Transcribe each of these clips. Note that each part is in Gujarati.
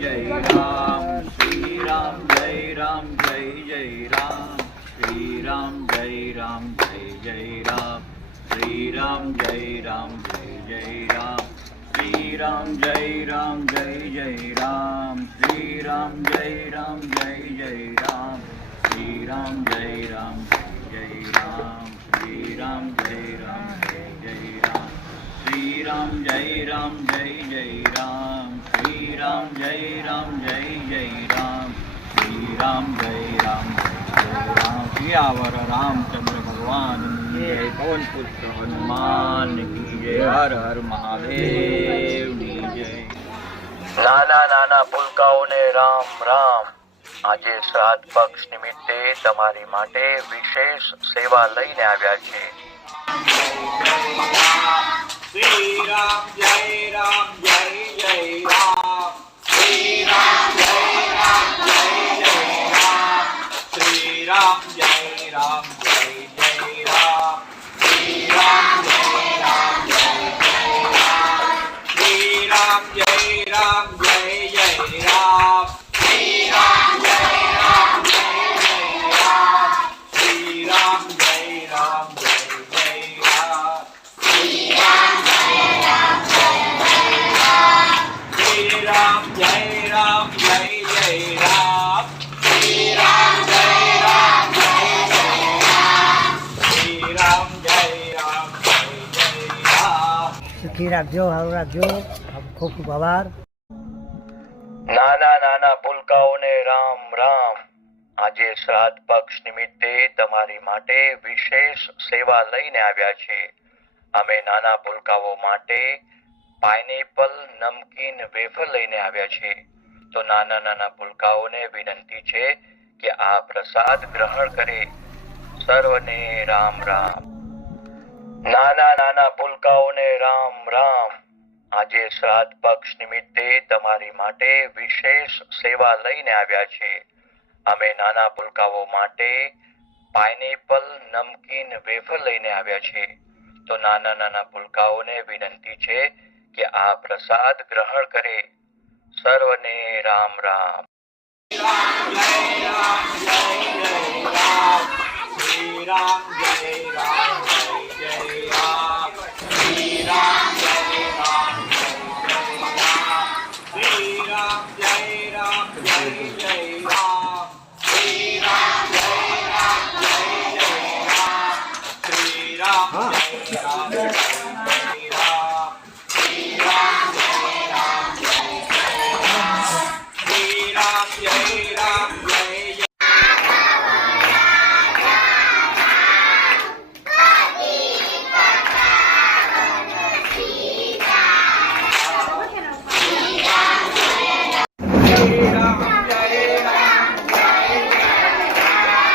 जय राम श्री राम जय राम जय जय राम श्री राम जय राम जय जय राम श्री राम जय राम जय जय राम श्री राम जय राम जय जय राम श्री राम जय राम जय जय राम श्री राम जय राम जय जय राम श्री राम जय राम जय जय राम श्री राम जय राम जय जय राम श्री राम जय राम जय जय राम श्री राम जय राम जय जय राम सियावर रामचंद्र भगवान जय पवन पुत्र हनुमान की जय हर हर महादेव की जय। નાના નાના પુલકાઓને રામ રામ। આજે શ્રાદ્ધ પક્ષ નિમિત્તે તમારી માટે વિશેષ સેવા લઈને આવ્યા છે। श्री राम जय राम जय जय राम श्री राम जय राम जय जय राम श्री राम जय राम जय जय राम श्री राम जय राम जय जय राम श्री राम जय राम जय जय राम श्री राम जय राम जय जय राम श्री राम जय राम जय जय राम श्री राम जय राम जय राम जय जय राम श्री राम जय राम जय जय राम श्री राम जय राम जय जय राम। सुखी રાખજો, સારું રાખજો, ખૂબ ખૂબ આભાર। નાના નાના પુલકાઓને રામ રામ। આજે શ્રાદ્ધ પક્ષ નિમિત્તે તમારી માટે વિશેષ સેવા લઈને આવ્યા છે। અમે નાના પુલકાઓ માટે પાઇનેપલ નમકીન વેફર લઈને આવ્યા છે। તો નાના નાના પુલકાઓને વિનંતી છે કે આ પ્રસાદ ગ્રહણ કરે। સર્વને રામ રામ। નાના નાના પુલકાઓને રામ રામ। આજે શ્રાદ્ધ પક્ષ નિમિત્તે તમારી માટે વિશેષ સેવા લઈને આવ્યા છે। અમે નાના પુલકાઓ માટે પાઇનેપલ નમકીન વેફર લઈને આવ્યા છે। તો નાના નાના પુલકાઓને વિનંતી છે કે આ પ્રસાદ ગ્રહણ કરે। સર્વને રામ રામ। राम जय राम जय जय राम श्री राम जय राम जय जय राम श्री राम जय राम जय जय राम श्री राम जय राम जय जय राम श्री राम जय राम जय जय राम श्री राम जय राम जय जय राम श्री राम जय राम जय जय राम श्री राम जय राम जय जय। श्री राम जय राम जय जय राम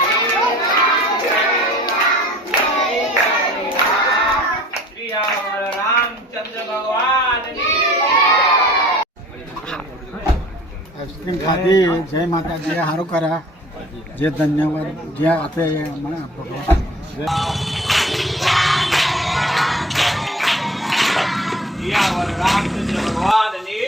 श्री राम जय राम जय जय राम सियावर रामचंद्र भगवान की આઈસ્ક્રીમ ખાધી, જય માતાજી, સારું કર્યા, જે ધન્યવાદ જે આપે એ મને આપો ભગવાન। सियावर रामचंद्र भगवान की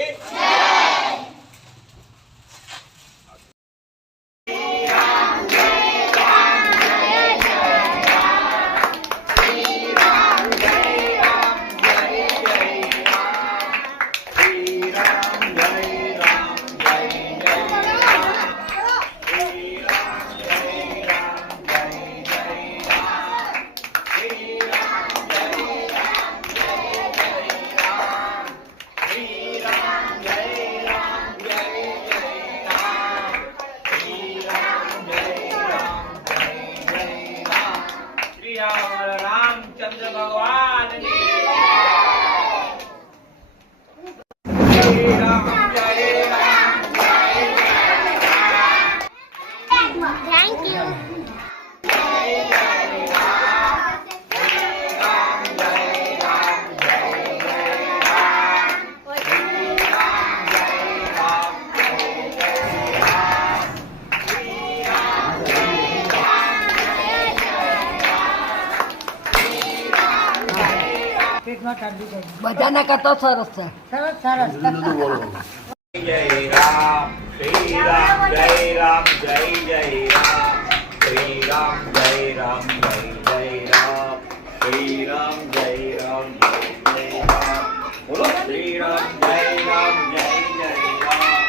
रामचंद्र भगवान की श्री राम जय राम जय जय राम। Thank you. जय जय राम श्री राम जय राम जय जय राम श्री राम जय राम जय जय राम श्री राम जय राम जय जय राम श्री राम जय राम। પેટમાં કાઢી દે, બધાના કરતો સરસ છે। સરસ સરસ। જય રામ શ્રી રામ જય રામ જય જય રામ શ્રી રામ જય રામ જય જય રામ શ્રી રામ જય રામ જય જય રામ બોલો શ્રી રામ જય રામ જય જય રામ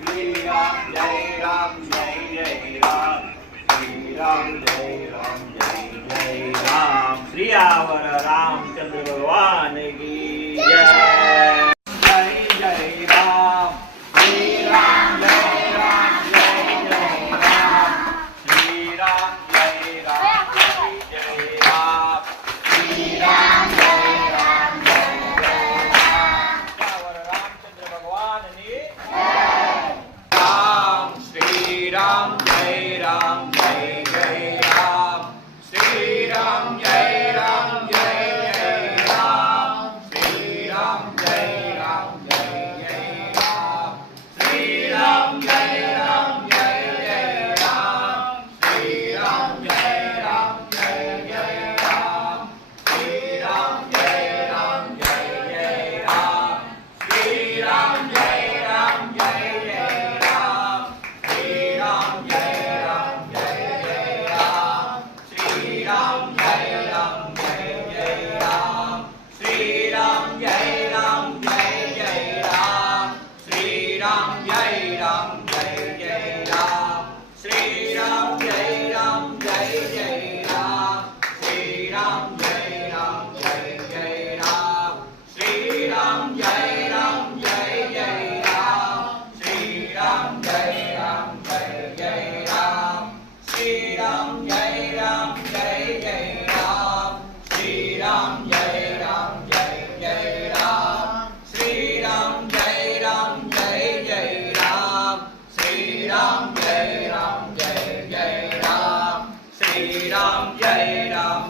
શ્રી રામ જય રામ જય જય રામ શ્રી રામ જય રામ જય જય રામ શ્રીયાવર રામચંદ્ર ભગવાન કી જય જય જય રામ શ્રી રામ જય રામ જય જય રામ શ્રી રામ જય રામ જય જય રામ શ્રી રામ જય રામ જય જય રામ શ્રીયાવર રામચંદ્ર ભગવાનની રામ શ્રી રામ જય રામ જય જય રામ શ્રી રામ જય રામ જય જય રામ શ્રી રામ જય રામ જય જય રામ શ્રી રામ જય રામ જય જય રામ શ્રી રામ જય રામ જય જય રામ શ્રી રામ જય રામ જય જય રામ શ્રી રામ જય રામ જય જય રામ શ્રી રામ જય રામ જય જય રામ શ્રી રામ જય રામ જય જય રામ શ્રી રામ જય રામ જય જય રામ શ્રી રામ જય રામ જય જય રામ શ્રી રામ જય રામ જય જય રામ શ્રી રામ જય રામ જય જય રામ શ્રી રામ જય રામ જય જય રામ શ્રી રામ જય રામ જય જય રામ શ્રી રામ જય રામ જય જય રામ શ્રી રામ જય રામ જય જય રામ શ્રી રામ જય રામ જય જય રામ શ્રી રામ જય રામ જય જય રામ શ્રી રામ જય રામ